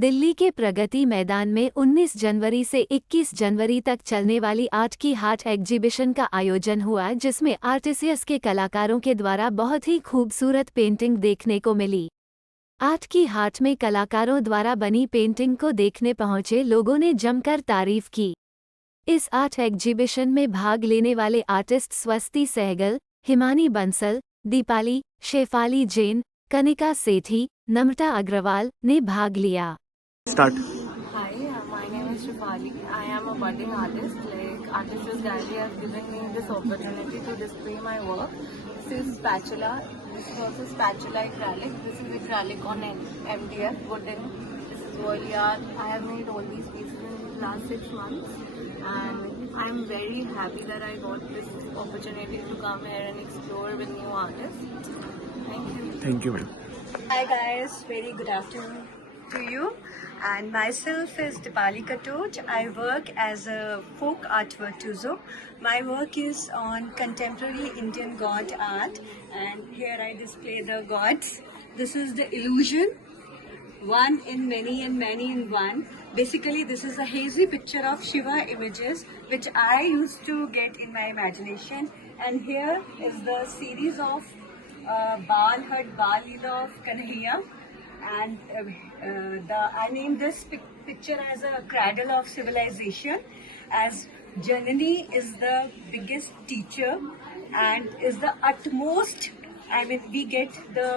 दिल्ली के प्रगति मैदान में 19 जनवरी से 21 जनवरी तक चलने वाली आर्ट की हाट एग्जीबिशन का आयोजन हुआ, जिसमें आर्टिसियस के कलाकारों के द्वारा बहुत ही खूबसूरत पेंटिंग देखने को मिली। आर्ट की हाट में कलाकारों द्वारा बनी पेंटिंग को देखने पहुंचे लोगों ने जमकर तारीफ की। इस आर्ट एग्जीबिशन में भाग लेने वाले आर्टिस्ट स्वस्ति सहगल, हिमानी बंसल, दीपाली, शेफाली जैन, कनिका सेठी, नम्रता अग्रवाल ने भाग लिया। Start. Hi, my name is Shefali. I am a budding artist. Artists Gallery has given me this opportunity to display my work. This is spatula. This is also spatula acrylic. This is acrylic on MDF wooden. This is woolly art. I have made all these pieces in the last 6 months, and I am very happy that I got this opportunity to come here and explore with new artists. Thank you. Thank you, madam. Hi guys, very good afternoon to you. And myself is Dipali Katoj. I work as a folk art virtuoso. My work is on contemporary Indian god art, and here I display the gods. This is the illusion, one in many and many in one. Basically, this is a hazy picture of Shiva images which I used to get in my imagination. And here is the series of Baal Hut, Baal Leela of Kanhaiya. And I named this picture as a cradle of civilization, as Janani is the biggest teacher and is the utmost. I mean, we get the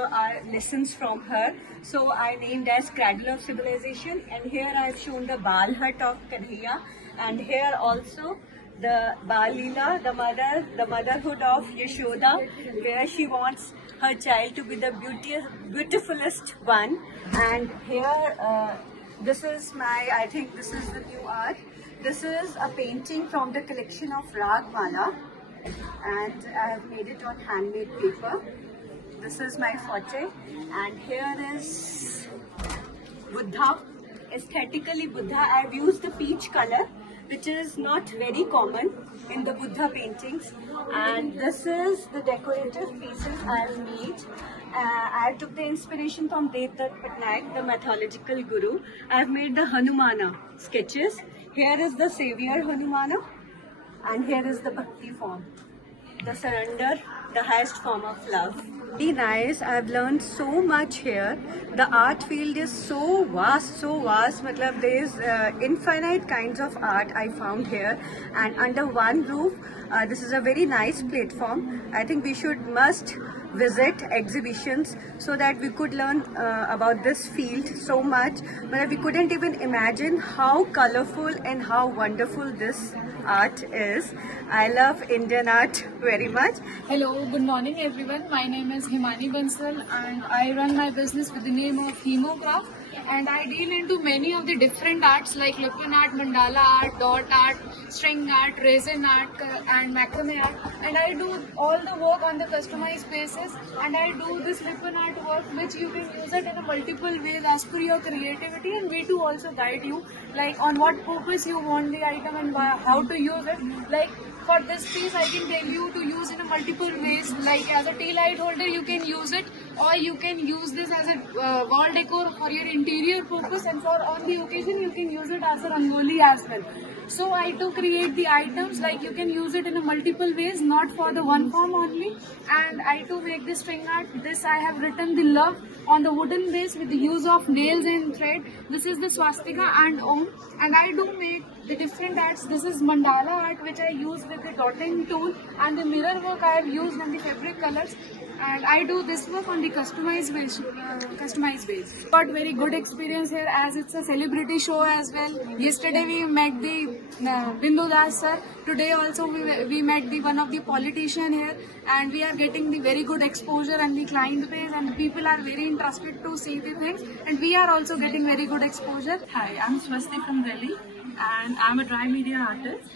lessons from her. So I named as Cradle of Civilization. And here I've shown the Baal Hut of Kanhaiya, and here also the Baal Leela, the motherhood of Yashoda, where she wants her child to be the beautifulest one. And here, this is I think this is the new art. This is a painting from the collection of Ragmala, and I have made it on handmade paper. This is my forte. And here is Buddha. Aesthetically Buddha, I have used the peach color, which is not very common in the Buddha paintings. And this is the decorative pieces I have made. I took the inspiration from Devdutt Patnaik, the mythological guru. I have made the Hanumana sketches. Here is the Savior Hanumana, and here is the Bhakti form, the surrender, the highest form of love. Very nice. I've learned so much here. The art field is so vast, so vast. Matlab, there is infinite kinds of art I found here, and under one roof. This is a very nice platform. I think we must visit exhibitions so that we could learn about this field so much. But we couldn't even imagine how colorful and how wonderful this art is. I love Indian art very much. Hello, good morning everyone. My name is Himani Bansal and I run my business with the name of Hemocraft, and I deal into many of the different arts like Lipan art, mandala art, dot art, string art, resin art and macrame art, and I do all the work on the customized basis, and I do this Lipan art work which you can use it in a multiple ways as per your creativity, and we too also guide you like on what purpose you want the item and how to use it. Like for this piece I can tell you to use in a multiple ways, like as a tea light holder you can use it, or you can use this as a wall decor for your interior purpose, and for on the occasion you can use it as a rangoli as well. So I do create the items like you can use it in a multiple ways, not for the one form only. And I do make the string art. This I have written the love on the wooden base with the use of nails and thread. This is the swastika and om, and I do make the different arts. This is mandala art which I use with the dotting tool, and the mirror work I have used on the fabric colors, and I do this work on the customized base. Got very good experience here as it's a celebrity show as well. Yesterday we met the Bindu Das sir. Today also we met the one of the politician here, and we are getting the very good exposure and the client base, and the people are very interested to see the things, and we are also getting very good exposure. Hi, I'm Swasti from Delhi, and I'm a dry media artist.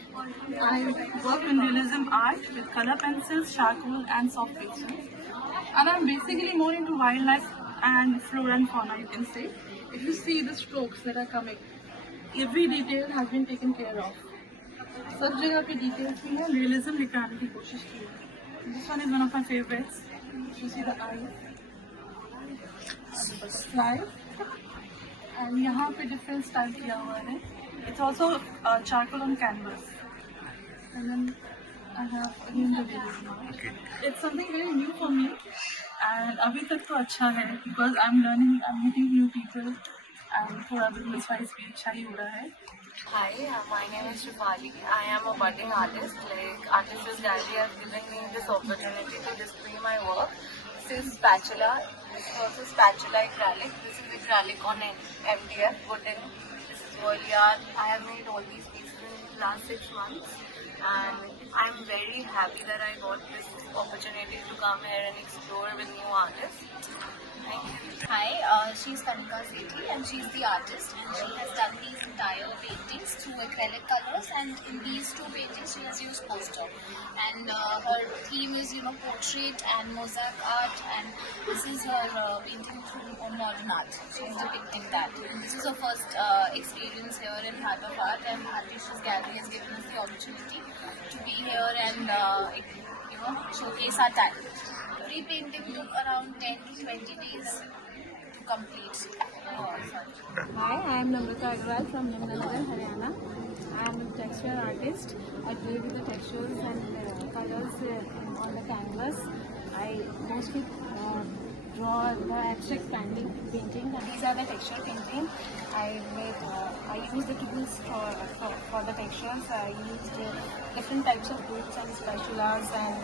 I work in realism art with color pencils, charcoal and soft pastels. And I'm basically more into wildlife and flora and fauna, you can say. If you see the strokes that are coming, every detail has been taken care of. सब जगह पे details भी है, realism निकालने की कोशिश की है. This one is one of my favorites. You see the eyes, slide, and यहाँ पे डिफरेंट स्टाइल किया हुआ है. It's also charcoal on canvas. And then I have again the video. It's something very new for me. And अभी तक तो अच्छा है because I am learning, I am meeting new people and थोड़ा business wise भी अच्छा ही हो रहा है. Hi, my name is Shivali. I am a budding artist. Like Artists Gallery has given me this opportunity to display my work. This is spatula. This is also spatula acrylic. This is acrylic on MDF wooden. This is woolly art. I have made all these pieces in the last 6 months, and I'm very happy that I got this opportunity to come here and explore with new artists. Thank you. Hi, she's Kanika Sethi and she's the artist, and she has done these entire paintings through acrylic colors, and in these 2 paintings she has used poster, and her theme is portrait and mosaic art, and this is her painting through modern art. She is depicting that, and this is her first experience here in Heart of Art, and Artists Gallery has given us the opportunity to be here and showcase our talent. Repainting took around 10 to 20 days to complete. Hi, I am Namrata Agrawal from Yamuna, Haryana. I am a texture artist. I play with the textures and colors on the canvas. I mostly draw the abstract painting. These are the texture painting. I use the tools for the textures. I used different types of books and spatulas and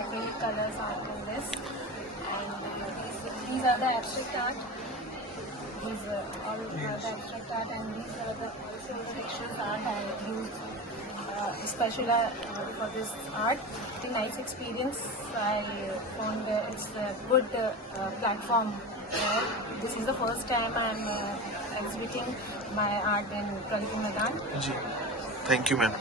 acrylic colors are in this. And these are the abstract art. These all the abstract art, and these are also the textures art. I used spatula for this art. Very nice experience. I found it's a good platform. This is the first time I'm exhibiting my art in Pragati Maidan. जी, thank you ma'am.